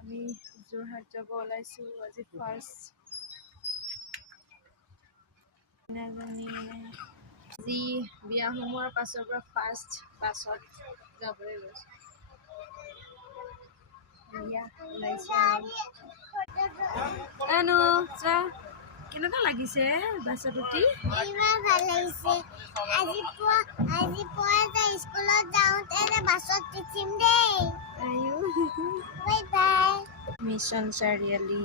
আমি যোৰহাট যাব ওলাইছো আজি ফাৰ্ষ্ট আজি বিয়া সোমোৱাৰ পাছৰ পৰা ফাৰ্ষ্ট বাছত যাবলৈ লৈছো বিয়া ওলাইছো আনো চা কেনেকুৱা লাগিছে বাছত উঠি ইমান ভাল লাগিছে আজি পুৱা স্কুলত যাওঁতে বাছত উঠিম দেই আয়ো বাই বাই মিছন চাৰিআলি